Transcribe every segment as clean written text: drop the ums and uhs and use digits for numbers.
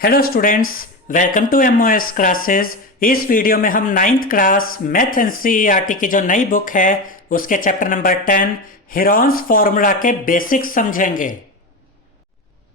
Hello students, welcome to MOS classes. इस video में हम नाइन्थ क्लास मैथ एनसीईआरटी की जो नई बुक है उसके चैप्टर नंबर 10 हेरोन्स फॉर्मूला के बेसिक्स समझेंगे।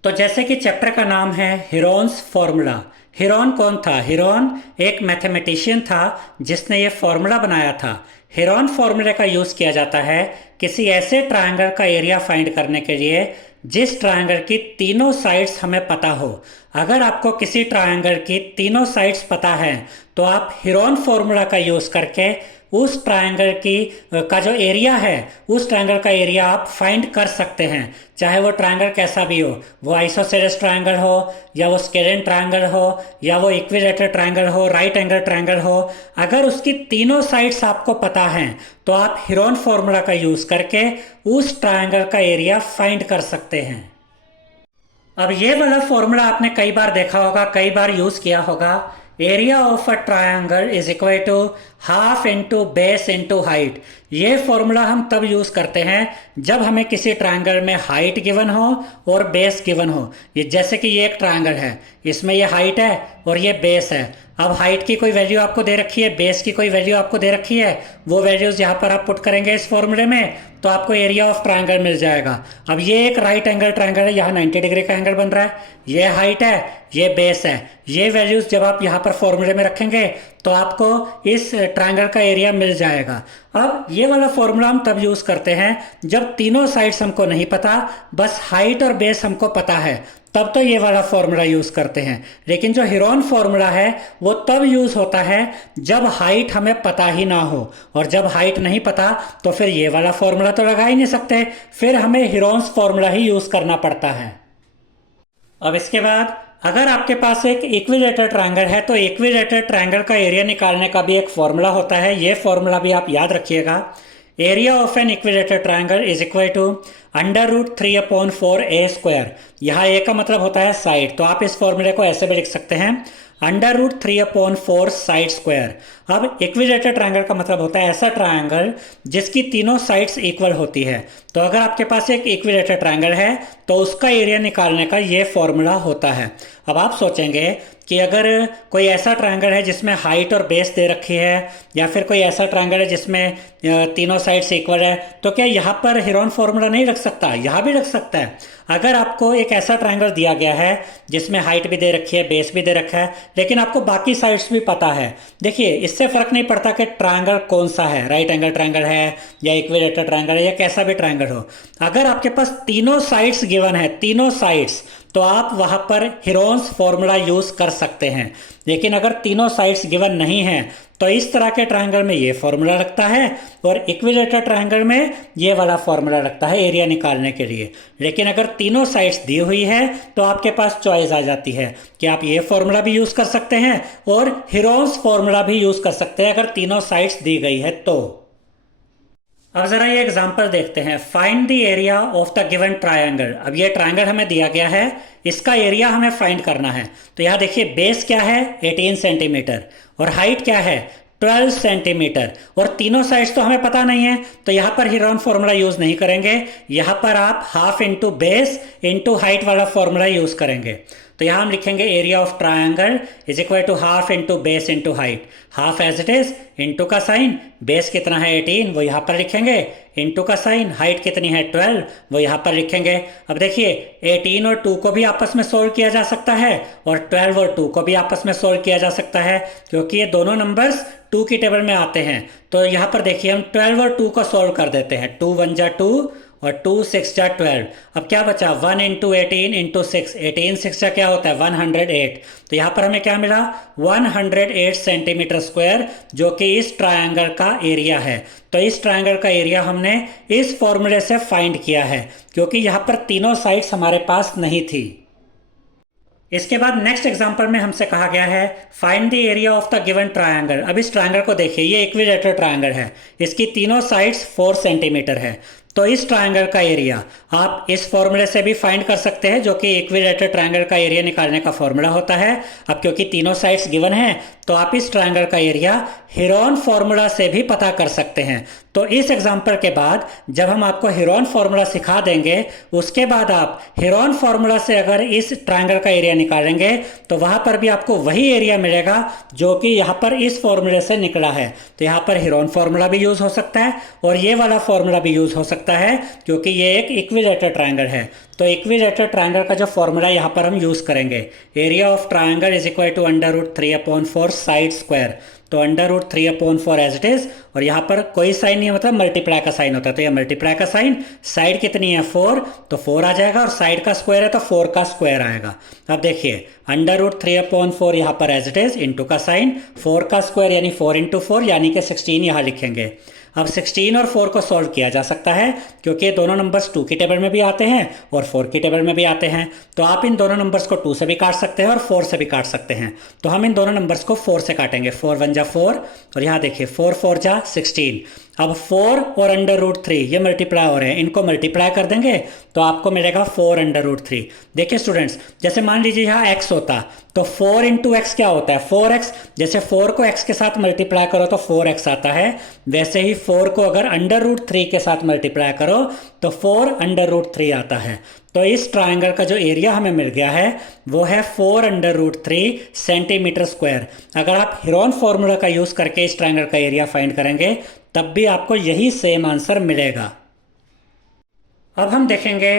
तो जैसे कि चैप्टर का नाम है हेरोन्स फॉर्मूला। हेरोन कौन था? हेरोन एक मैथमेटिशियन था जिसने ये फॉर्मूला बनाया था। हेरोन फॉर्मूले का यूज़ किया जाता है किसी ऐसे ट्रायंगल का एरिया फाइंड करने के लिए जिस ट्रायंगल की तीनों साइड्स हमें पता हो। अगर आपको किसी ट्रायंगल की तीनों साइड्स पता है तो आप हेरोन फॉर्मूला का यूज़ करके उस ट्रायंगल की का जो एरिया है उस ट्रायंगल का एरिया आप फाइंड कर सकते हैं, चाहे वो ट्रायंगल कैसा भी हो। वो आइसोसेलेस ट्रायंगल हो या वो स्केलेन ट्रायंगल हो या वो इक्विलेटरल ट्रायंगल हो, राइट एंगल ट्रायंगल हो। अगर उसकी तीनों साइड्स आपको पता हैं तो आप हेरोन फॉर्मूला का यूज़ करके उस ट्रायंगल का एरिया फाइंड कर सकते हैं। अब ये वाला फॉर्मूला आपने कई बार देखा होगा, कई बार यूज किया होगा। Area of a triangle is equal to half into base into height. ये फॉर्मूला हम तब यूज करते हैं जब हमें किसी ट्रायंगल में हाइट गिवन हो और बेस गिवन हो। ये जैसे कि ये एक ट्रायंगल है, इसमें ये हाइट है और ये बेस है। अब हाइट की कोई वैल्यू आपको दे रखी है, बेस की कोई वैल्यू आपको दे रखी है, वो वैल्यूज यहाँ पर आप पुट करेंगे इस फॉर्मूले में तो आपको एरिया ऑफ ट्रायंगल मिल जाएगा। अब ये एक राइट एंगल ट्रायंगल है, यहाँ 90 डिग्री का एंगल बन रहा है, ये हाइट है, ये बेस है। ये वैल्यूज जब आप यहाँ पर फॉर्मूले में रखेंगे तो आपको इस ट्रायंगल का एरिया मिल जाएगा। अब ये वाला फॉर्मूला हम तब यूज करते हैं जब तीनों साइड्स हमको नहीं पता, बस हाइट और बेस हमको पता है, तब तो ये वाला फॉर्मूला यूज करते हैं। लेकिन जो हेरोन फॉर्मूला है वो तब यूज होता है जब हाइट हमें पता ही ना हो, और जब हाइट नहीं पता तो फिर ये वाला फॉर्मूला तो लगा ही नहीं सकते, फिर हमें हेरोन्स फॉर्मूला ही यूज करना पड़ता है। अब इसके बाद अगर आपके पास एक इक्विलेटरल ट्रायंगल है तो इक्विलेटरल ट्रायंगल का एरिया निकालने का भी एक फॉर्मूला होता है। ये फॉर्मूला भी आप याद रखिएगा। Area of an equilateral triangle is equal to √3/4a²। यहाँ a का मतलब होता है साइड, तो आप इस फॉर्मूले को ऐसे भी लिख सकते हैं √3/4 साइड स्क्वायर। अब इक्विलेटरल ट्रायंगल का मतलब होता है ऐसा ट्रायंगल जिसकी तीनों साइड्स इक्वल होती है। तो अगर आपके पास एक इक्विलेटरल ट्रायंगल है तो उसका एरिया निकालने का ये फॉर्मूला होता है। अब आप सोचेंगे कि अगर कोई ऐसा ट्रायंगल है जिसमें हाइट और बेस दे रखी है, या फिर कोई ऐसा ट्रायंगल है जिसमें तीनों साइड्स इक्वल है, तो क्या यहाँ पर हेरोन फॉर्मूला नहीं रख सकता? यहाँ भी रख सकता है। अगर आपको एक ऐसा ट्रायंगल दिया गया है जिसमें हाइट भी दे रखी है, बेस भी दे रखा है, लेकिन आपको बाकी साइड्स भी पता है। देखिए, इससे फर्क नहीं पड़ता कि ट्रायंगल कौन सा है, राइट एंगल ट्रायंगल है या इक्विलेटरल ट्रायंगल है या कैसा भी ट्रायंगल हो। अगर आपके पास तीनों साइड्स गिवन है, तीनों साइड्स, तो आप वहां पर हेरोन्स फॉर्मूला यूज कर सकते हैं। लेकिन अगर तीनों साइड्स गिवन नहीं है तो इस तरह के ट्रायंगल में ये फॉर्मूला लगता है और इक्विलेटरल ट्रायंगल में ये वाला फॉर्मूला लगता है एरिया निकालने के लिए। लेकिन अगर तीनों साइड्स दी हुई है तो आपके पास चॉइस आ जाती है कि आप ये फॉर्मूला भी यूज कर सकते हैं और हेरोन्स फॉर्मूला भी यूज कर सकते हैं अगर तीनों साइड्स दी गई है तो। अब जरा ये एग्जांपल देखते हैं। Find the area of the given triangle. अब ये ट्रायंगल हमें दिया गया है, इसका एरिया हमें फाइंड करना है। तो यहाँ देखिए, बेस क्या है 18 सेंटीमीटर और हाइट क्या है 12 सेंटीमीटर, और तीनों साइड्स तो हमें पता नहीं है, तो यहाँ पर हेरोन फॉर्मूला यूज नहीं करेंगे। यहाँ पर आप half into base into height वाला फॉर्मूला यूज करेंगे। तो यहाँ हम लिखेंगे area of triangle is equal to half into base into height. Half as it is, into का साइन, बेस कितना है 18 वो यहाँ पर लिखेंगे, इंटू का साइन, हाइट कितनी है 12 वो यहाँ पर लिखेंगे। अब देखिए, 18 और 2 को भी आपस में सोल्व किया जा सकता है और 12 और 2 को भी आपस में सोल्व किया जा सकता है, क्योंकि ये दोनों नंबर्स 2 की टेबल में आते हैं। तो यहाँ पर देखिए, हम 12 और 2 को सोल्व कर देते हैं। 2 1 जा 2 और 2 6 जा 12। अब क्या बचा 1 इंटू 18 इंटू 6, 18 6 जा क्या होता है 108। तो यहाँ पर हमें क्या मिला 108 सेंटीमीटर स्क्वायर, जो कि इस ट्रायंगल का एरिया है। तो इस ट्रायंगल का एरिया हमने इस फॉर्मूले से फाइंड किया है क्योंकि यहाँ पर तीनों साइड्स हमारे पास नहीं थी। इसके बाद नेक्स्ट एग्जांपल में हमसे कहा गया है find the area of the given triangle. अब इस ट्रायंगल को देखिए, ये इक्विलेटरल ट्रायंगल है, इसकी तीनों साइड्स 4 सेंटीमीटर है। तो इस ट्रायंगल का एरिया आप इस फॉर्मूले से भी फाइंड कर सकते हैं, जो कि इक्विलेटरल ट्रायंगल का एरिया निकालने का फॉर्मूला होता है। अब क्योंकि तीनों साइड्स गिवन हैं तो आप इस ट्रायंगल का एरिया हेरोन फॉर्मूला से भी पता कर सकते हैं। तो इस एग्जाम्पल के बाद जब हम आपको हेरोन फॉर्मूला सिखा देंगे, उसके बाद आप हेरोन फॉर्मूला से अगर इस ट्रायंगल का एरिया निकालेंगे तो वहां पर भी आपको वही एरिया मिलेगा जो कि यहाँ पर इस फॉर्मूले से निकला है। तो यहाँ पर हेरोन फॉर्मूला भी यूज हो सकता है और ये वाला फॉर्मूला भी यूज हो सकता है, क्योंकि ये एक इक्विलेटरल ट्रायंगल है। तो इक्विलेटरल ट्रायंगल का जो फॉर्मूला यहाँ पर हम यूज करेंगे, area of triangle is equal to √3/4 side square. तो √3/4 एज इट इज, और यहाँ पर कोई साइन नहीं है, मतलब मल्टीप्लाई का साइन होता है। तो यह मल्टीप्लाई का साइन, साइड कितनी है 4, तो 4 आ जाएगा, और साइड का स्क्वायर है तो 4 का स्क्वायर आएगा। अब देखिए √3/4 यहाँ पर एज इट इज, इंटू का साइन, 4 का स्क्वायर यानी 4 × 4 यानी कि 16 यहाँ लिखेंगे। अब 16 और 4 को सॉल्व किया जा सकता है, क्योंकि दोनों नंबर्स 2 की टेबल में भी आते हैं और 4 की टेबल में भी आते हैं। तो आप इन दोनों नंबर्स को 2 से भी काट सकते हैं और 4 से भी काट सकते हैं। तो हम इन दोनों नंबर्स को 4 से काटेंगे। 4 × 1 = 4, और यहाँ देखिए 4 × 4 = 16। अब 4 और √3 ये मल्टीप्लाई हो रहे हैं, इनको मल्टीप्लाई कर देंगे तो आपको मिलेगा 4 √3। देखिए स्टूडेंट्स, जैसे मान लीजिए यहाँ x होता तो 4 × x क्या होता है 4x। जैसे 4 को x के साथ मल्टीप्लाई करो तो 4x आता है, वैसे ही 4 को अगर √3 के साथ मल्टीप्लाई करो तो 4 √3 आता है। तो इस ट्रायंगल का जो एरिया हमें मिल गया है वो है 4 √3 सेंटीमीटर स्क्वायर। अगर आप हेरोन फॉर्मूला का यूज करके इस ट्रायंगल का एरिया फाइंड करेंगे तब भी आपको यही सेम आंसर मिलेगा। अब हम देखेंगे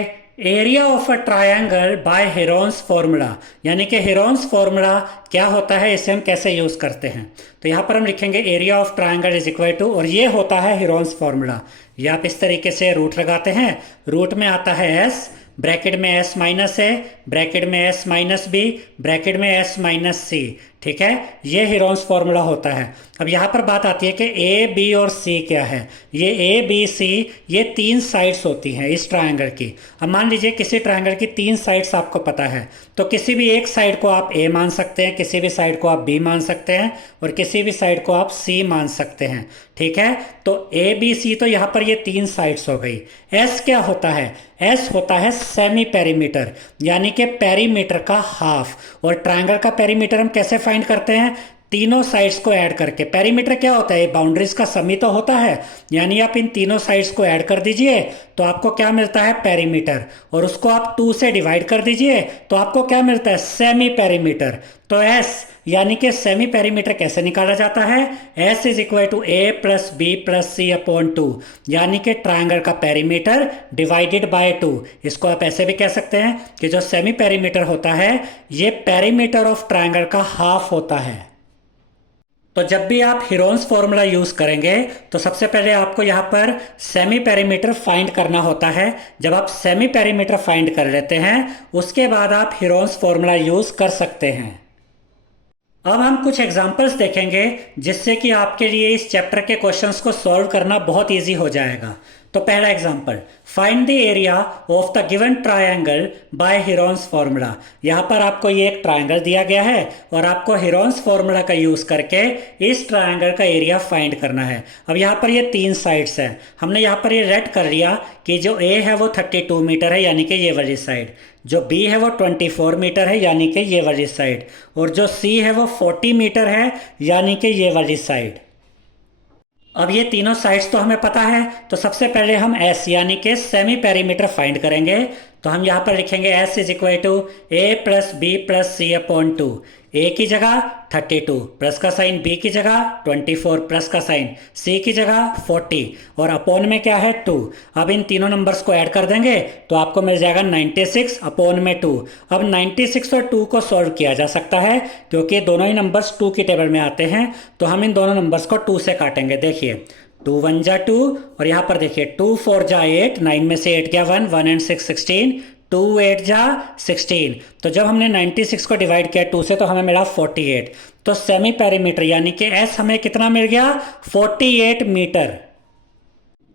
area of a triangle by Heron's formula, यानी कि हेरोन्स फॉर्मूला क्या होता है, इसे हम कैसे यूज करते हैं। तो यहाँ पर हम लिखेंगे area of triangle is equal to, और ये होता है हेरोन्स फॉर्मूला। ये आप इस तरीके से रूट लगाते हैं, रूट में आता है s, ब्रैकेट में s माइनस a, ब्रैकेट में s माइनस b, ब्रैकेट में s माइनस c। ठीक है, ये हेरोन्स फॉर्मूला होता है। अब यहाँ पर बात आती है कि a, b और c क्या है। ये a, b, c ये 3 साइड्स होती हैं इस ट्रायंगल की। अब मान लीजिए किसी ट्रायंगल की 3 साइड्स आपको पता है, तो किसी भी एक साइड को आप a मान सकते हैं, किसी भी साइड को आप b मान सकते हैं, और किसी भी साइड को आप c मान सकते हैं। ठीक है, तो a, b, c तो यहाँ पर ये 3 साइड्स हो गई। s क्या होता है, s होता है सेमी पेरीमीटर, यानी कि पेरीमीटर का हाफ। और ट्रायंगल का पेरीमीटर हम कैसे फाइंड करते हैं, तीनों साइड्स को ऐड करके। पेरीमीटर क्या होता है, बाउंड्रीज का समी तो होता है, यानी आप इन तीनों साइड्स को ऐड कर दीजिए तो आपको क्या मिलता है पेरीमीटर, और उसको आप 2 से डिवाइड कर दीजिए तो आपको क्या मिलता है सेमी पेरीमीटर। तो s यानी कि सेमी पेरीमीटर कैसे निकाला जाता है, s is equal to a + b + c/2, यानी कि ट्रायंगल का पेरीमीटर डिवाइडेड बाय 2। इसको आप ऐसे भी कह सकते हैं कि जो सेमी पेरीमीटर होता है ये पेरीमीटर ऑफ ट्रायंगल का हाफ होता है। तो जब भी आप हेरोन्स फॉर्मूला यूज करेंगे तो सबसे पहले आपको यहाँ पर सेमी पेरीमीटर फाइंड करना होता है। जब आप सेमी पेरीमीटर फाइंड कर लेते हैं उसके बाद आप हेरोन्स फॉर्मूला यूज कर सकते हैं। अब हम कुछ एग्जांपल्स देखेंगे जिससे कि आपके लिए इस चैप्टर के क्वेश्चंस को सॉल्व करना बहुत इजी हो जाएगा। तो पहला example, find the area of the given triangle by Heron's formula. यहाँ पर आपको ये एक ट्रायंगल दिया गया है और आपको हेरोन्स फॉर्मूला का यूज करके इस ट्रायंगल का एरिया फाइंड करना है। अब यहाँ पर ये 3 साइड्स हैं, हमने यहाँ पर ये रेड कर लिया कि जो A है वो 32 मीटर है यानी कि ये वाली साइड, जो B है वो 24 मीटर है यानी कि ये वाली साइड, और जो C है वो 40 मीटर है यानी कि ये वाली साइड। अब ये तीनों साइड्स तो हमें पता है, तो सबसे पहले हम S यानी कि सेमी पेरीमीटर फाइंड करेंगे। तो हम यहाँ पर लिखेंगे S is equal to a + b + c/2। a की जगह 32 प्लस का साइन, b की जगह 24 प्लस का साइन, c की जगह 40 और अपॉन में क्या है 2। अब इन तीनों नंबर्स को ऐड कर देंगे तो आपको मिल जाएगा 96 अपॉन में 2। अब 96 और 2 को सॉल्व किया जा सकता है क्योंकि दोनों ही नंबर्स 2 की टेबल में आते हैं। तो हम इन दोनों नंबर्स को 2 से काटेंगे। देखिए 2 × 1 = 2, और यहाँ पर देखिए 2 × 4 = 8, 9 में से 8 गया 1, 1 and 6 16, 2 × 8 = 16। तो जब हमने 96 को डिवाइड किया 2 से तो हमें मिला 48। तो सेमी पेरीमीटर यानी कि S हमें कितना मिल गया 48 मीटर।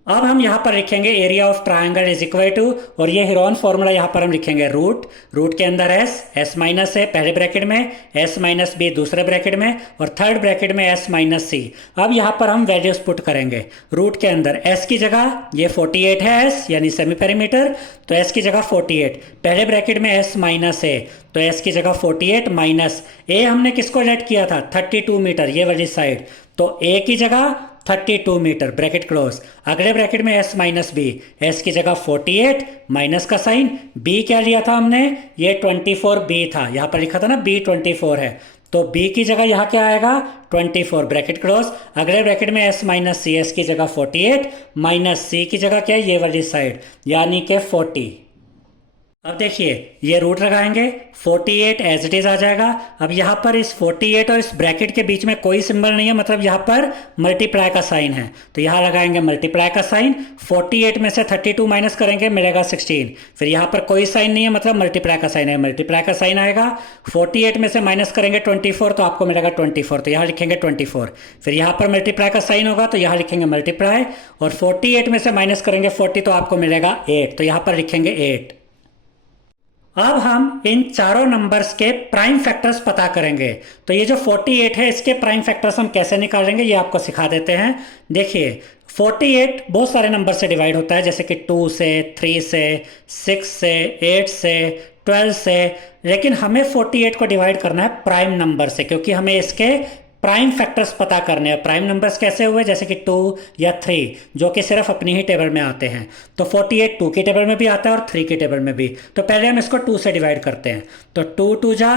अब हम यहाँ पर लिखेंगे area of triangle is equal to, और ये हेरोन फॉर्मूला यहाँ पर हम लिखेंगे रूट के अंदर s माइनस a पहले ब्रैकेट में, s माइनस b दूसरे ब्रैकेट में, और थर्ड ब्रैकेट में s माइनस c। अब यहाँ पर हम वैल्यूज पुट करेंगे। रूट के अंदर s की जगह ये 48 है s यानी सेमी पेरीमीटर, तो s की जगह 48, पहले ब्रैकेट में s माइनस a, तो s की जगह 48 माइनस a हमने किसको लेट किया था 32 मीटर ये वाली साइड, तो a की जगह 32 मीटर, ब्रैकेट क्लोज। अगले ब्रैकेट में s माइनस बी, एस की जगह 48 माइनस का साइन, b क्या लिया था हमने, ये 24b था, यहाँ पर लिखा था ना b 24 है, तो b की जगह यहाँ क्या आएगा 24, ब्रैकेट क्लोज। अगले ब्रैकेट में s माइनस सी, एस की जगह 48 माइनस c की जगह क्या है ये वाली साइड, यानी कि 40। अब देखिए ये रूट लगाएंगे, 48 एज इट इज आ जाएगा। अब यहाँ पर इस 48 और इस ब्रैकेट के बीच में कोई सिंबल नहीं है, मतलब यहाँ पर मल्टीप्लाई का साइन है, तो यहाँ लगाएंगे मल्टीप्लाई का साइन। 48 में से 32 माइनस करेंगे मिलेगा 16, फिर यहाँ पर कोई साइन नहीं है मतलब मल्टीप्लाई का साइन है, मल्टीप्लाई का साइन आएगा। 48 में से माइनस करेंगे 24 तो आपको मिलेगा 24, तो यहाँ लिखेंगे 24। फिर यहाँ पर मल्टीप्लाई का साइन होगा तो यहाँ लिखेंगे मल्टीप्लाई, और 48 में से माइनस करेंगे 40 तो आपको मिलेगा 8, तो यहाँ पर लिखेंगे 8। अब हम इन चारों नंबर्स के प्राइम फैक्टर्स पता करेंगे। तो ये जो 48 है इसके प्राइम फैक्टर्स हम कैसे निकालेंगे ये आपको सिखा देते हैं। देखिए 48 बहुत सारे नंबर से डिवाइड होता है, जैसे कि 2 से, 3 से, 6 से, 8 से, 12 से, लेकिन हमें 48 को डिवाइड करना है प्राइम नंबर से, क्योंकि हमें इसके प्राइम फैक्टर्स पता करने हैं। प्राइम नंबर्स कैसे हुए, जैसे कि 2 या 3 जो कि सिर्फ अपनी ही टेबल में आते हैं, तो 48 2 की टेबल में भी आता है और 3 की टेबल में भी। तो पहले हम इसको 2 से डिवाइड करते हैं, तो 2 2 जा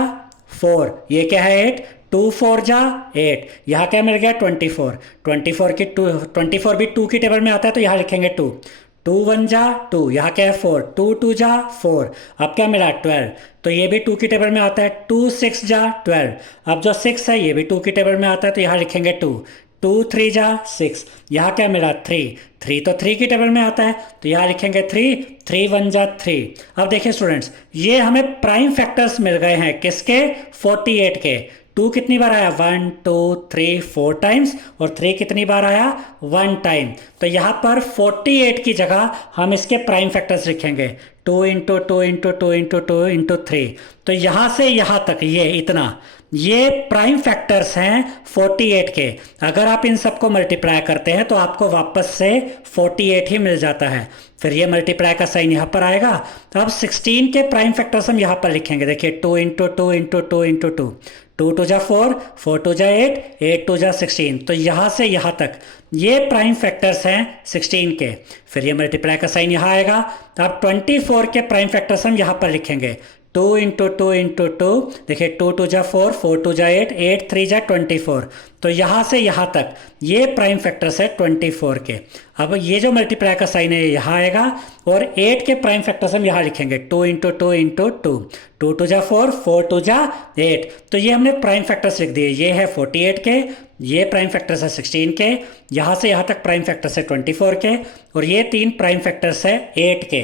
4, ये क्या है 8, 2 4 जा 8, यहाँ क्या मिल गया 24, 24 भी 2 की टेबल में आता है तो यहाँ लिखेंगे 2, 2 1 जा 2, यहाँ क्या है 4, 2 2 जा 4, अब क्या मिला 12, तो ये भी 2 की टेबल में आता है, 2 6 जा 12, अब जो 6 है ये भी 2 की टेबल में आता है तो यहाँ लिखेंगे 2, 2 3 जा 6, यहाँ क्या मिला 3, 3 तो 3 की टेबल में आता है तो यहाँ लिखेंगे 3, 3 1 जा 3। अब देखिए स्टूडेंट्स ये हमें प्राइम फैक्टर्स मिल गए हैं किसके, 48 के। 2 कितनी बार आया 1 2 3 4 टाइम्स, और 3 कितनी बार आया 1 टाइम, तो यहाँ पर 48 की जगह हम इसके प्राइम फैक्टर्स लिखेंगे 2 इंटू 2 इंटू 2 इंटू 2 इंटू 3, तो यहाँ से यहाँ तक ये इतना, ये प्राइम फैक्टर्स हैं 48 के। अगर आप इन सबको मल्टीप्लाई करते हैं तो आपको वापस से 48 ही मिल जाता है, फिर ये मल्टीप्लाई का साइन यहाँ पर आएगा। तो अब 16 के प्राइम फैक्टर्स हम यहाँ पर लिखेंगे, देखिए 2 इंटू 2 इंटू 2 इंटू 2, 2 2 जा 4, 4 2 जा 8, 8 2 जा 16, तो यहाँ से यहाँ तक ये प्राइम फैक्टर्स हैं 16 के। फिर ये मल्टीप्लाई का साइन यहाँ आएगा, तो अब 24 के प्राइम फैक्टर्स हम यहाँ पर लिखेंगे 2 इंटू 2 इंटू 2, देखिए 2 2 जा 4, 4 2 जा 8, 8 3 जा 24, तो यहाँ से यहाँ तक ये प्राइम फैक्टर्स है 24 के। अब ये जो मल्टीप्लाई का साइन है यहाँ आएगा, और 8 के प्राइम फैक्टर्स हम यहाँ लिखेंगे 2 इंटू 2 इंटू 2, 2 2 जा 4, 4 2 जा 8, तो ये हमने प्राइम फैक्टर्स लिख दिए। ये है 48 के, ये प्राइम फैक्टर्स है 16 के, यहाँ से यहाँ तक प्राइम फैक्टर्स है 24 के, और ये 3 प्राइम फैक्टर्स है 8 के।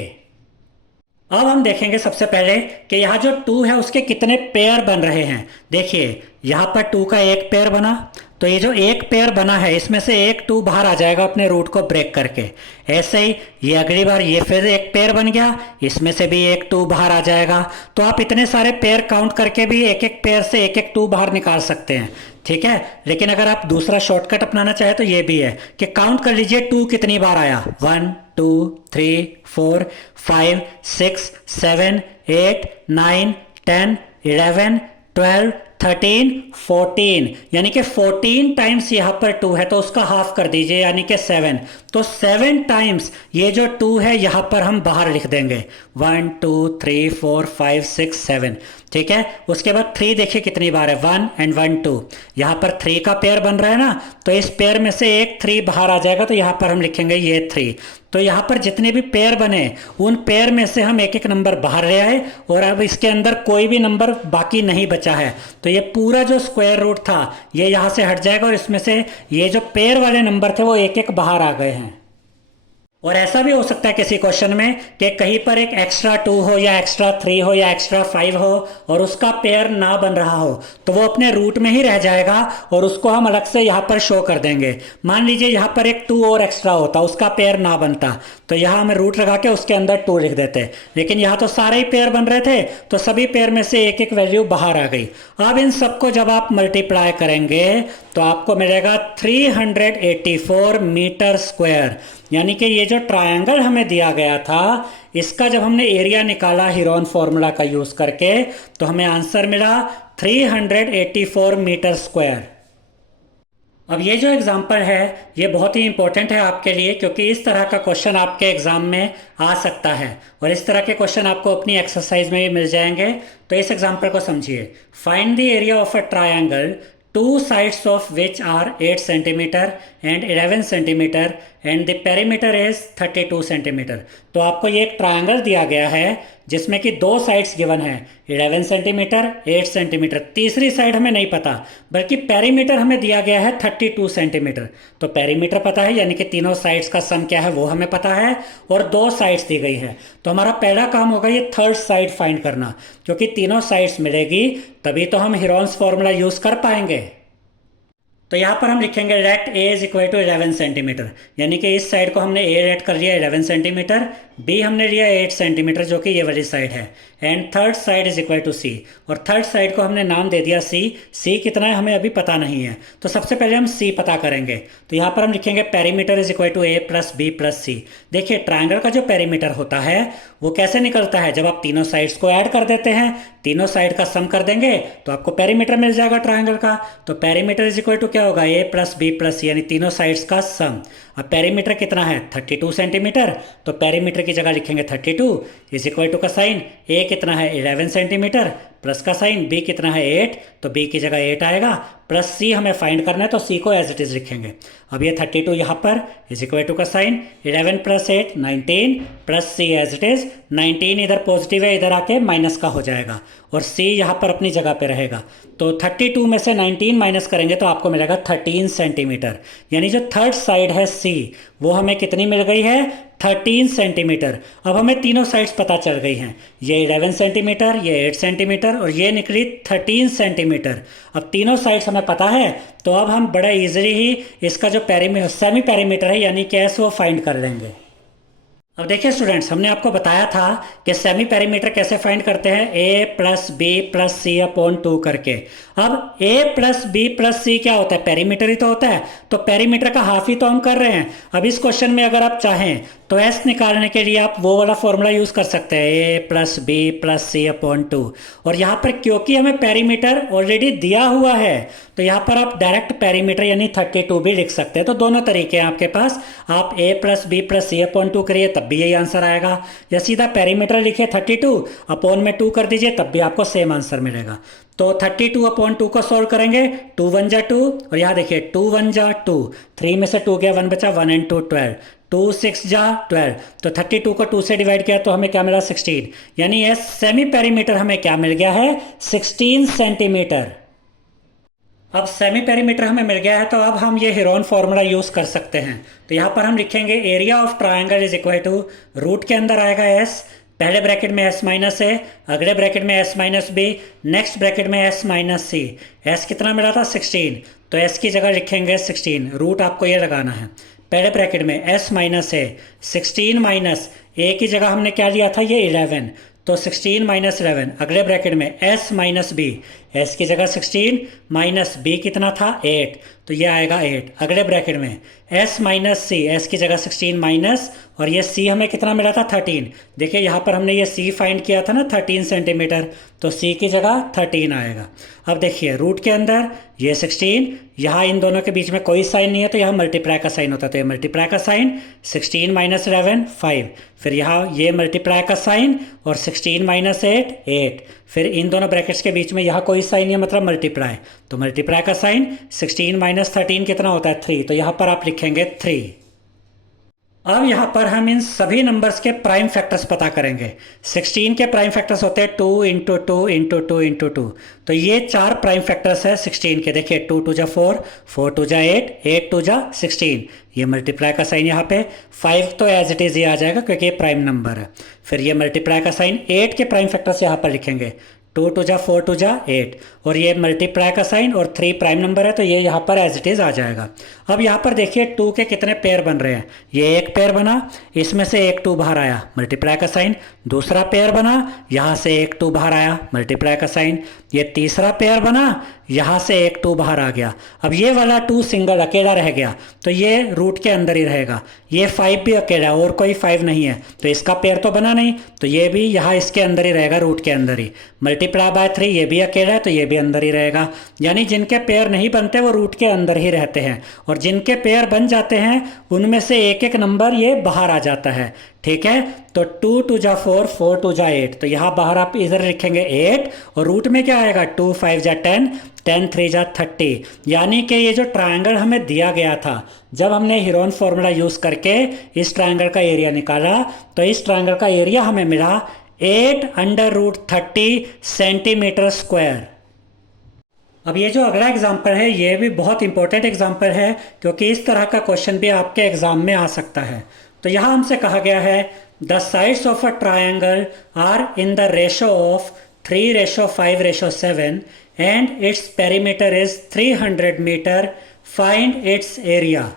अब हम देखेंगे सबसे पहले कि यहाँ जो 2 है उसके कितने पेयर बन रहे हैं। देखिए यहाँ पर 2 का एक पेयर बना, तो ये जो एक पेयर बना है इसमें से एक 2 बाहर आ जाएगा अपने रूट को ब्रेक करके। ऐसे ही ये अगली बार ये फिर एक पेयर बन गया, इसमें से भी एक 2 बाहर आ जाएगा। तो आप इतने सारे पेयर काउंट करके भी एक एक पेयर से एक एक 2 बाहर निकाल सकते हैं, ठीक है। लेकिन अगर आप दूसरा शॉर्टकट अपनाना चाहे तो ये भी है कि काउंट कर लीजिए 2 कितनी बार आया, 1 2 3 4 5 6 7 8 9 10 11 12 13 14, यानी कि 14 टाइम्स यहाँ पर 2 है तो उसका हाफ कर दीजिए यानी कि 7, तो 7 टाइम्स ये जो 2 है यहाँ पर हम बाहर लिख देंगे 1 2 3 4 5 6 7, ठीक है। उसके बाद 3 देखिए कितनी बार है, 1 एंड 1 2, यहाँ पर 3 का पेयर बन रहा है ना, तो इस पेयर में से एक 3 बाहर आ जाएगा तो यहाँ पर हम लिखेंगे ये 3। तो यहाँ पर जितने भी पेयर बने उन पेयर में से हम एक एक नंबर बाहर ले आए, और अब इसके अंदर कोई भी नंबर बाकी नहीं बचा है, तो ये पूरा जो स्क्वायर रूट था ये यहाँ से हट जाएगा, और इसमें से ये जो पेयर वाले नंबर थे वो एक एक बाहर आ गए हैं। और ऐसा भी हो सकता है किसी क्वेश्चन में कि कहीं पर एक एक्स्ट्रा 2 हो या एक्स्ट्रा 3 हो या एक्स्ट्रा 5 हो और उसका पेयर ना बन रहा हो, तो वो अपने रूट में ही रह जाएगा और उसको हम अलग से यहाँ पर शो कर देंगे। मान लीजिए यहाँ पर एक 2 और एक्स्ट्रा होता, उसका पेयर ना बनता, तो यहाँ हमें रूट लगा के उसके अंदर 2 लिख देते, लेकिन यहाँ तो सारे ही पेयर बन रहे थे तो सभी पेयर में से एक एक वैल्यू बाहर आ गई। अब इन सबको जब आप मल्टीप्लाई करेंगे तो आपको मिलेगा 384 मीटर स्क्वायर, यानी कि ये जो ट्रायंगल हमें दिया गया था इसका जब हमने एरिया निकाला हीरोन फॉर्मूला का यूज करके तो हमें आंसर मिला 384 मीटर स्क्वायर। अब ये जो एग्जाम्पल है ये बहुत ही इंपॉर्टेंट है आपके लिए, क्योंकि इस तरह का क्वेश्चन आपके एग्जाम में आ सकता है और इस तरह के क्वेश्चन आपको अपनी एक्सरसाइज में भी मिल जाएंगे। तो इस एग्जाम्पल को समझिए। Find the area of a triangle two sides of which are 8 centimetre and 11 centimetre and the perimeter is 32 centimetre. तो आपको ये एक ट्रायंगल दिया गया है जिसमें कि दो साइड्स गिवन है, 11 सेंटीमीटर 8 सेंटीमीटर, तीसरी साइड हमें नहीं पता, बल्कि पेरीमीटर हमें दिया गया है 32 सेंटीमीटर। तो पेरीमीटर पता है, यानी कि तीनों साइड्स का सम क्या है वो हमें पता है, और दो साइड्स दी गई है। तो हमारा पहला काम होगा ये थर्ड साइड फाइंड करना, क्योंकि तीनों साइड्स मिलेगी तभी तो हम हीरोन्स फॉर्मूला यूज कर पाएंगे। तो यहाँ पर हम लिखेंगे let A is equal to 11 centimetre, यानी कि इस साइड को हमने ए लेट कर लिया 11 सेंटीमीटर, बी हमने लिया 8 सेंटीमीटर जो कि ये वाली साइड है, and third side is equal to C, और थर्ड साइड को हमने नाम दे दिया सी। सी कितना है हमें अभी पता नहीं है, तो सबसे पहले हम सी पता करेंगे। तो यहाँ पर हम लिखेंगे perimeter is equal to A plus B plus C. देखिए ट्रायंगल का जो पेरीमीटर होता है वो कैसे निकलता है, जब आप तीनों साइड्स को ऐड कर देते हैं, तीनों साइड का सम कर देंगे तो आपको पेरीमीटर मिल जाएगा ट्रायंगल का। तो पेरीमीटर इज इक्वल टू क्या होगा, ए प्लस बी प्लस सी, यानी तीनों साइड्स का सम। अब पेरीमीटर कितना है 32 सेंटीमीटर, तो पेरीमीटर की जगह लिखेंगे 32 इज इक्वल टू का साइन ए कितना है 11 सेंटीमीटर प्लस का साइन बी कितना है 8, तो बी की जगह 8 आएगा, प्लस सी हमें फाइंड करना है तो सी को एज इट इज लिखेंगे। अब ये 32 यहाँ पर इज इक्वल टू का sign 11 plus 8 19 plus C as it is, 19 इधर पॉजिटिव है इधर आके माइनस का हो जाएगा, और सी यहाँ पर अपनी जगह पे रहेगा। तो 32 में से 19 माइनस करेंगे तो आपको मिलेगा 13 सेंटीमीटर, यानी जो थर्ड साइड है सी वो हमें कितनी मिल गई है 13 सेंटीमीटर। अब हमें तीनों साइड्स पता चल गई हैं, ये 11 सेंटीमीटर, ये 8 सेंटीमीटर और ये निकली 13 सेंटीमीटर। अब तीनों साइड्स हमें पता है, तो अब हम बड़ा इजीली ही इसका जो सेमी पेरीमीटर है यानी कि एस वो फाइंड कर लेंगे। अब देखिए स्टूडेंट्स, हमने आपको बताया था कि सेमी पेरीमीटर कैसे फाइंड करते हैं, ए plus B plus C upon 2 करके। अब ए प्लस बी प्लस सी क्या होता है, पेरीमीटर ही तो होता है, तो पेरीमीटर का हाफ ही तो हम कर रहे हैं। अब इस क्वेश्चन में अगर आप चाहें तो एस निकालने के लिए आप वो वाला फॉर्मूला यूज कर सकते हैं, ए plus B plus C upon 2, और यहाँ पर क्योंकि हमें पेरीमीटर ऑलरेडी दिया हुआ है तो यहाँ पर आप डायरेक्ट पेरीमीटर यानी 32 भी लिख सकते हैं। तो दोनों तरीके हैं आपके पास, आप ए plus B plus C upon 2 करिए तब भी यही आंसर आएगा, या सीधा पेरीमीटर लिखिए 32 अपॉन में 2 कर दीजिए तब भी आपको सेम आंसर मिलेगा। तो 32 अपॉन 2 को सॉल्व करेंगे, 2 1 जा 2, और यहाँ देखिए 2 1 जा 2, 3 में से 2 गया 1 बचा, 1 एंड 2 12, 2 6 जा 12, तो 32 को 2 से डिवाइड किया तो हमें क्या मिला 16, यानी ये सेमी पेरीमीटर हमें क्या मिल गया है 16 सेंटीमीटर। अब सेमी पेरीमीटर हमें मिल गया है तो अब हम ये हीरोन फॉर्मूला यूज कर सकते हैं। तो यहाँ पर हम लिखेंगे area of triangle is equal to, root के अंदर आएगा एस, पहले ब्रैकेट में एस माइनस ए, अगले ब्रैकेट में S minus B, next bracket में एस माइनस सी। एस कितना मिला था 16, तो एस की जगह लिखेंगे 16, रूट आपको ये लगाना है, पहले ब्रैकेट में एस माइनस ए, 16 माइनस ए की जगह हमने क्या लिया था ये 11, तो 16 माइनस 11, अगले ब्रैकेट में एस माइनस बी, एस की जगह 16 माइनस बी कितना था 8, तो ये आएगा 8, अगले ब्रैकेट में एस माइनस सी, एस की जगह 16 माइनस, और ये सी हमें कितना मिला था 13। देखिए यहाँ पर हमने ये सी फाइंड किया था ना 13 सेंटीमीटर, तो सी की जगह 13 आएगा। अब देखिए रूट के अंदर ये 16, यहाँ इन दोनों के बीच में कोई साइन नहीं है तो यहाँ मल्टीप्लाई का साइन होता है, तो ये मल्टीप्लाई का साइन 16 माइनस 11 5, फिर यहाँ ये मल्टीप्लाई का साइन और 16 माइनस 8 8, फिर इन दोनों ब्रैकेट्स के बीच में यहाँ कोई साइन नहीं है मतलब मल्टीप्लाई, तो मल्टीप्लाई का साइन 16 माइनस 13 कितना होता है 3, तो यहाँ पर आप लिखेंगे 3। अब यहाँ पर हम इन सभी नंबर्स के प्राइम फैक्टर्स पता करेंगे। 16 के प्राइम फैक्टर्स होते हैं 2 इंटू 2 इंटू 2 इंटू 2, तो ये 4 प्राइम फैक्टर्स है 16 के। देखिए 2 2 जा 4, 4 2 जा 8, 8 2 जा 16, ये मल्टीप्लाई का साइन यहाँ पे, 5 तो एज इट इज ये आ जाएगा क्योंकि ये प्राइम नंबर है, फिर ये मल्टीप्लाई का साइन 8 के प्राइम फैक्टर्स यहाँ पर लिखेंगे, 2 2 जा 4 2 जा 8, और ये मल्टीप्लाई का साइन और 3 प्राइम नंबर है तो ये यहाँ पर एज इट इज आ जाएगा। अब यहाँ पर देखिए 2 के कितने पेयर बन रहे हैं, ये एक पेयर बना, इसमें से एक 2 बाहर आया मल्टीप्लाई का साइन, दूसरा पेयर बना, यहाँ से एक 2 बाहर आया मल्टीप्लाई का साइन, ये तीसरा पेयर बना, यहाँ से एक 2 बाहर आ गया। अब ये वाला 2 सिंगल अकेला रह गया तो ये रूट के अंदर ही रहेगा, ये 5 भी अकेला और कोई 5 नहीं है तो इसका पेयर तो बना नहीं, तो ये भी यहाँ इसके अंदर ही रहेगा रूट के अंदर ही, मल्टीप्लाई बाय 3, ये भी अकेला है तो ये भी अंदर ही रहेगा। यानी जिनके पेयर नहीं बनते वो रूट के अंदर ही रहते हैं, और जिनके पेयर बन जाते हैं उनमें से एक एक नंबर ये बाहर आ जाता है। ठीक है, तो 2 2 जा 4, 4 2 जा 8, तो यहाँ बाहर आप इधर लिखेंगे 8, और रूट में क्या आएगा 2 5 जा 10, 10 3 जा 30। यानी कि ये जो ट्रायंगल हमें दिया गया था, जब हमने हीरोन फॉर्मूला यूज़ करके इस ट्रायंगल का एरिया निकाला, तो इस ट्रायंगल का एरिया हमें मिला 8√30 सेंटीमीटर स्क्वायर। अब ये जो अगला एग्जाम्पल है ये भी बहुत इंपॉर्टेंट एग्जाम्पल है, क्योंकि इस तरह का क्वेश्चन भी आपके एग्जाम में आ सकता है। तो यहाँ हमसे कहा गया है the sides of a triangle are in the ratio of 3:5:7 and its perimeter is 300 metre, find its area.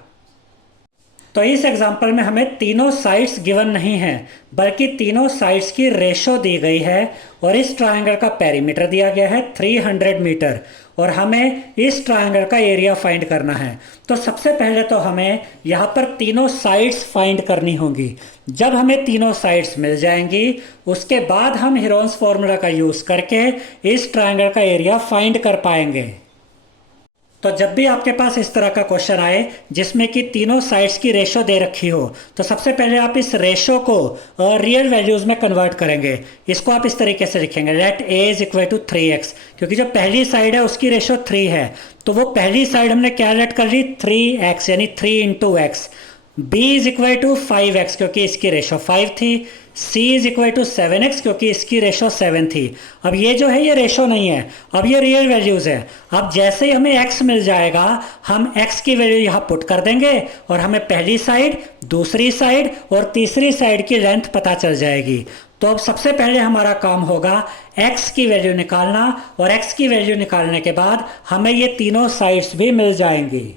तो इस एग्जाम्पल में हमें तीनों साइड्स गिवन नहीं है, बल्कि तीनों साइड्स की रेशो दी गई है, और इस ट्रायंगल का पेरीमीटर दिया गया है 300 मीटर, और हमें इस ट्रायंगल का एरिया फाइंड करना है। तो सबसे पहले तो हमें यहाँ पर तीनों साइड्स फाइंड करनी होंगी। जब हमें तीनों साइड्स मिल जाएंगी, उसके बाद हम हीरोन्स फॉर्मूला का यूज़ करके इस ट्रायंगल का एरिया फाइंड कर पाएंगे। तो जब भी आपके पास इस तरह का क्वेश्चन आए जिसमें कि तीनों साइड्स की रेशो दे रखी हो, तो सबसे पहले आप इस रेशो को रियल वैल्यूज में कन्वर्ट करेंगे। इसको आप इस तरीके से लिखेंगे, let a is equal to 3x, क्योंकि जो पहली साइड है उसकी रेशो 3 है, तो वो पहली साइड हमने क्या लेट कर ली 3x, यानी 3 into X. b is equal to 5x, क्योंकि इसकी रेशो 5 थी। c is equal to 7x, क्योंकि इसकी रेशो 7 थी। अब ये जो है ये रेशो नहीं है, अब ये रियल वैल्यूज है। अब जैसे ही हमें x मिल जाएगा, हम x की वैल्यू यहाँ पुट कर देंगे, और हमें पहली साइड, दूसरी साइड और तीसरी साइड की लेंथ पता चल जाएगी। तो अब सबसे पहले हमारा काम होगा x की वैल्यू निकालना, और x की वैल्यू निकालने के बाद हमें ये तीनों साइड्स भी मिल जाएंगी।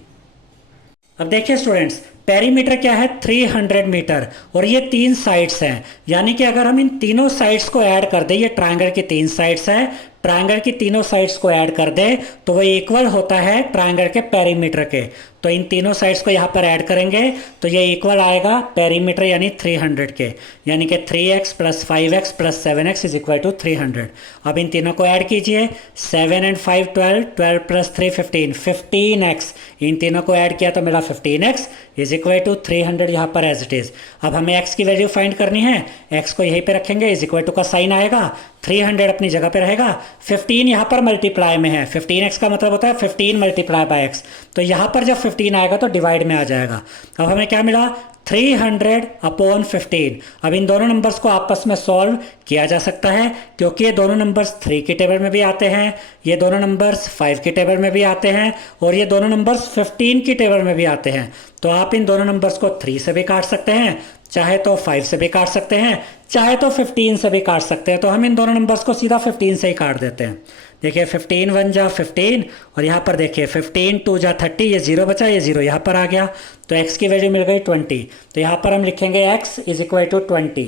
अब देखिए स्टूडेंट्स, पेरीमीटर क्या है 300 मीटर, और ये 3 साइड्स हैं, यानी कि अगर हम इन तीनों साइड्स को ऐड कर दें, ये ट्रायंगल की 3 साइड्स हैं, ट्रायंगल की तीनों साइड्स को ऐड कर दें तो वो इक्वल होता है ट्रायंगल के पेरीमीटर के। तो इन तीनों साइड्स को यहाँ पर ऐड करेंगे तो ये इक्वल आएगा पेरीमीटर यानी 300 के, यानी कि 3x plus 5x plus 7x is equal to 300। अब इन तीनों को ऐड कीजिए, 7 and 5 12, 12 प्लस 3 15, 15x। इन तीनों को ऐड किया तो मिला 15x इज इक्वल टू 300 यहाँ पर एज इट इज। अब हमें x की वैल्यू फाइंड करनी है, x को यहीं पे रखेंगे, इज इक्वल टू का साइन आएगा, 300 अपनी जगह पे रहेगा, 15 यहाँ पर मल्टीप्लाई में है, 15x का मतलब होता है 15 मल्टीप्लाई बाय x, तो यहाँ पर जब 15 आएगा तो डिवाइड में आ जाएगा। अब हमें क्या मिला 300/15। अब इन दोनों नंबर्स को आपस में सॉल्व किया जा सकता है, क्योंकि ये दोनों नंबर्स 3 की टेबल में भी आते हैं, ये दोनों नंबर्स 5 की टेबल में भी आते हैं, और ये दोनों नंबर्स 15 की टेबल में भी आते हैं। तो आप इन दोनों नंबर्स को 3 से भी काट सकते हैं, चाहे तो 5 से भी काट सकते हैं, चाहे तो 15 से भी काट सकते हैं। तो हम इन दोनों नंबर्स को सीधा 15 से ही काट देते हैं। देखिए 15 1 जा 15, और यहाँ पर देखिए 15 2 जा 30, ये 0 बचा, ये 0 यहाँ पर आ गया, तो x की वैल्यू मिल गई 20। तो यहाँ पर हम लिखेंगे x इज इक्वल टू 20।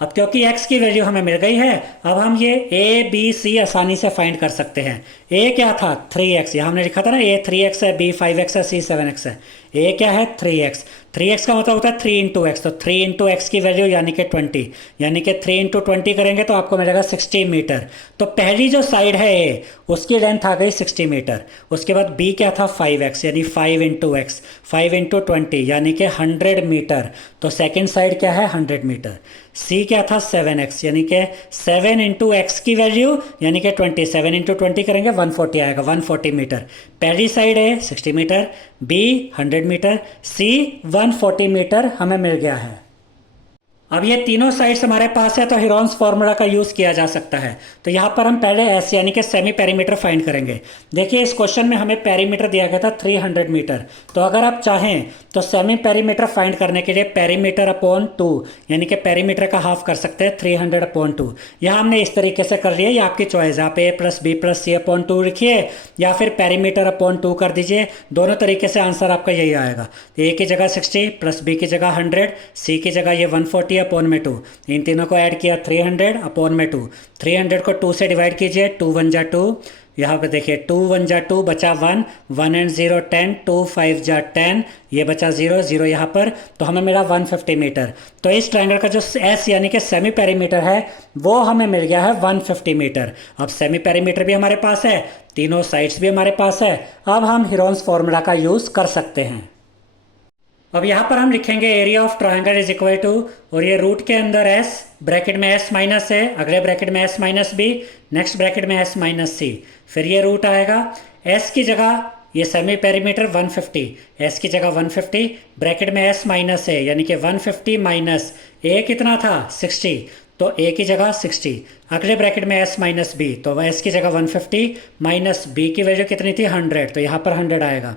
अब क्योंकि x की वैल्यू हमें मिल गई है, अब हम ये a b c आसानी से फाइंड कर सकते हैं। a क्या था 3x, यहाँ हमने लिखा था ना, a 3x है, b 5x है, c 7x है। a क्या है 3x, 3x का मतलब होता है 3 इंटू एक्स, तो 3 इंटू एक्स की वैल्यू यानी कि 20, यानी कि 3 इंटू 20 करेंगे तो आपको मिलेगा 60 मीटर। तो पहली जो साइड है a, उसकी लेंथ आ गई 60 मीटर। उसके बाद b क्या था 5x, यानी 5 इंटू एक्स, 5 इंटू 20 यानी कि 100 मीटर, तो सेकेंड साइड क्या है 100 मीटर। c क्या था 7x, यानी कि 7 इंटू एक्स की वैल्यू यानी कि 20, 7 इंटू 20 करेंगे 140 आएगा, 140 मीटर। पहली साइड है 60 metre, b 100 metre, c 140 metre हमें मिल गया है। अब ये तीनों साइड्स हमारे पास है तो हीरोन्स फार्मूला का यूज़ किया जा सकता है। तो यहाँ पर हम पहले एस यानी कि सेमी पेरीमीटर फाइंड करेंगे। देखिए इस क्वेश्चन में हमें पेरीमीटर दिया गया था 300 मीटर, तो अगर आप चाहें तो सेमी पेरीमीटर फाइंड करने के लिए पेरीमीटर अपॉन 2 यानी कि पेरीमीटर का हाफ कर सकते हैं 300/2। यहाँ हमने इस तरीके से कर लिया, ये आपकी चॉइस है, आप a plus B plus C upon 2 लिखिए या फिर पेरीमीटर अपॉन 2 कर दीजिए, दोनों तरीके से आंसर आपका यही आएगा। a की जगह 60 प्लस b की जगह 100, c की जगह ये 140 अपॉन में 2, इन तीनों को ऐड किया 300 अपॉन में 2, 300 को 2 से डिवाइड कीजिए, 2 1 जा 2, यहाँ पे देखिए 2 1 जा 2 बचा 1, 1 एंड 0 10, 2 5 जा 10, ये बचा 0 0 यहाँ पर, तो हमें मिला 150 मीटर। तो इस ट्रायंगल का जो एस यानी कि सेमी पेरीमीटर है वो हमें मिल गया है 150 मीटर। अब सेमी पेरीमीटर भी हमारे पास है, तीनों साइड्स भी हमारे पास है, अब हम हीरोन्स फॉर्मूला का यूज़ कर सकते हैं। अब यहाँ पर हम लिखेंगे area of triangle is equal to, और ये रूट के अंदर एस, ब्रैकेट में एस माइनस है, अगले ब्रैकेट में S minus B, next bracket में एस माइनस सी, फिर ये रूट आएगा, एस की जगह ये सेमी पेरीमीटर 150, एस की जगह 150, ब्रैकेट में एस माइनस है यानी कि 150 माइनस ए कितना था 60, तो ए की जगह 60, अगले ब्रैकेट में एस माइनस बी, तो एस की जगह 150 माइनस बी की वैल्यू कितनी थी 100, तो यहाँ पर 100 आएगा।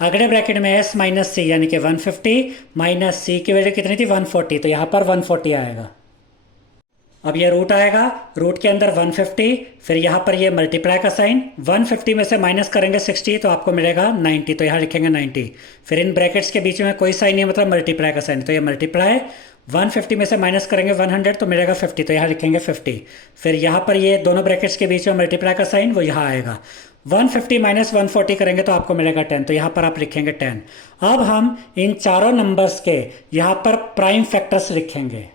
अगले ब्रैकेट में एस माइनस सी यानी कि 150 माइनस सी की वैल्यू कितनी थी 140, तो यहाँ पर 140 आएगा। अब ये रूट आएगा, रूट के अंदर 150, फिर यहाँ पर ये मल्टीप्लाई का साइन, 150 में से माइनस करेंगे 60 तो आपको मिलेगा 90, तो यहाँ लिखेंगे 90, फिर इन ब्रैकेट्स के बीच में कोई साइन नहीं मतलब मल्टीप्लाई का साइन, तो ये मल्टीप्लाई, 150 में से माइनस करेंगे 100 तो मिलेगा 50, तो यहाँ लिखेंगे 50, फिर यहाँ पर ये दोनों ब्रैकेट्स के बीच में मल्टीप्लाई का साइन वो यहाँ आएगा, 150 माइनस 140 करेंगे तो आपको मिलेगा 10, तो यहाँ पर आप लिखेंगे 10। अब हम इन चारों नंबर्स के यहाँ पर प्राइम फैक्टर्स लिखेंगे,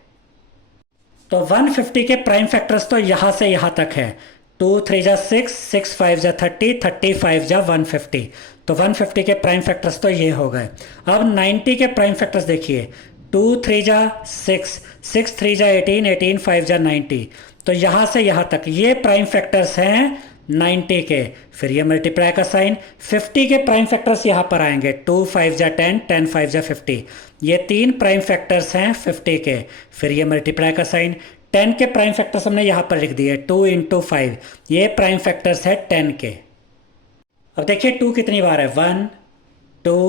तो 150 के प्राइम फैक्टर्स तो यहाँ से यहाँ तक है, 2 3 जा 6, 6 5 जा 30, 35 जा 150, तो 150 के प्राइम फैक्टर्स तो ये हो गए। अब 90 के प्राइम फैक्टर्स देखिए, 2 3 जा 6, 6 3 जा 18, 18 5 जा 90, तो यहाँ से यहाँ तक ये प्राइम फैक्टर्स हैं 90 के, फिर ये मल्टीप्लाई का साइन, 50 के प्राइम फैक्टर्स यहाँ पर आएंगे, 2 5 जा 10, 10 5 जा 50, ये तीन प्राइम फैक्टर्स हैं 50 के, फिर ये मल्टीप्लाई का साइन, 10 के प्राइम फैक्टर्स हमने यहाँ पर लिख दिए 2 × 5, ये प्राइम फैक्टर्स है 10 के। अब देखिए 2 कितनी बार है, 1 2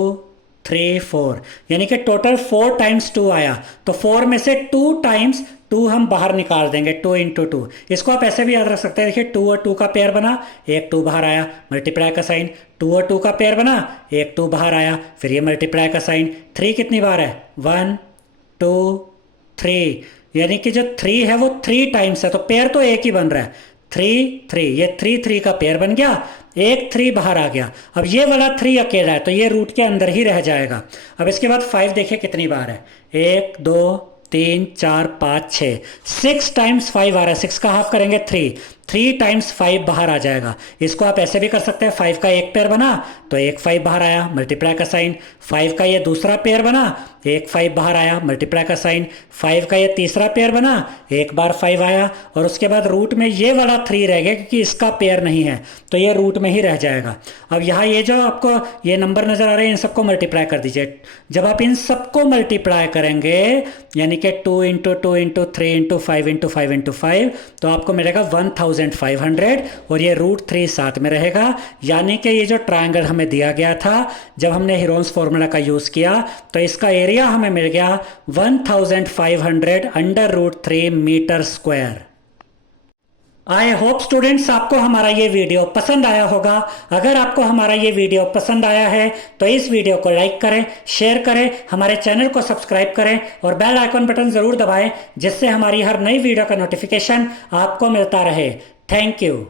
3 4, यानी कि टोटल 4 टाइम्स 2 आया, तो 4 में से 2 टाइम्स 2 हम बाहर निकाल देंगे, 2 × 2, इसको आप ऐसे भी याद रख सकते हैं, देखिए 2 और 2 का पेयर बना, एक 2 बाहर आया, मल्टीप्लाई का साइन, 2 और 2 का पेयर बना, एक 2 बाहर आया, फिर ये मल्टीप्लाई का साइन, 3 कितनी बार है, 1 2 3, यानी कि जो 3 है वो 3 टाइम्स है, तो पेयर तो एक ही बन रहा है, 3 3, ये 3 3 का पेयर बन गया, एक 3 बाहर आ गया, अब ये वाला 3 अकेला है तो ये रूट के अंदर ही रह जाएगा। अब इसके बाद 5 देखिए कितनी बार है, 1 2 3 4 5 6, 6 टाइम्स 5 आ रहा है, 6 का हाफ करेंगे 3, 3 टाइम्स 5 बाहर आ जाएगा। इसको आप ऐसे भी कर सकते हैं, 5 का एक पेयर बना तो एक 5 बाहर आया, मल्टीप्लाई का साइन, 5 का ये दूसरा पेयर बना, एक 5 बाहर आया, मल्टीप्लाई का साइन, 5 का ये तीसरा पेयर बना, एक बार 5 आया, और उसके बाद रूट में ये वाला 3 रह गया क्योंकि इसका पेयर नहीं है तो ये रूट में ही रह जाएगा। अब यहाँ ये जो आपको ये नंबर नजर आ रहे हैं इन सबको मल्टीप्लाई कर दीजिए, जब आप इन सबको मल्टीप्लाई करेंगे यानी कि 2 × 2 × 3 × 5 × 5 × 5, तो आपको मिलेगा 1500, और ये √3 साथ में रहेगा, यानी कि ये जो ट्रायंगल हमें दिया गया था जब हमने हीरोन्स फॉर्मूला का यूज किया तो इसका एरिया हमें मिल गया 1500 under √3 metre square. I hope students आपको हमारा ये वीडियो पसंद आया होगा। अगर आपको हमारा ये वीडियो पसंद आया है तो इस वीडियो को लाइक करें, शेयर करें, हमारे चैनल को सब्सक्राइब करें और बेल आइकन बटन ज़रूर दबाएं जिससे हमारी हर नई वीडियो का नोटिफिकेशन आपको मिलता रहे। Thank you.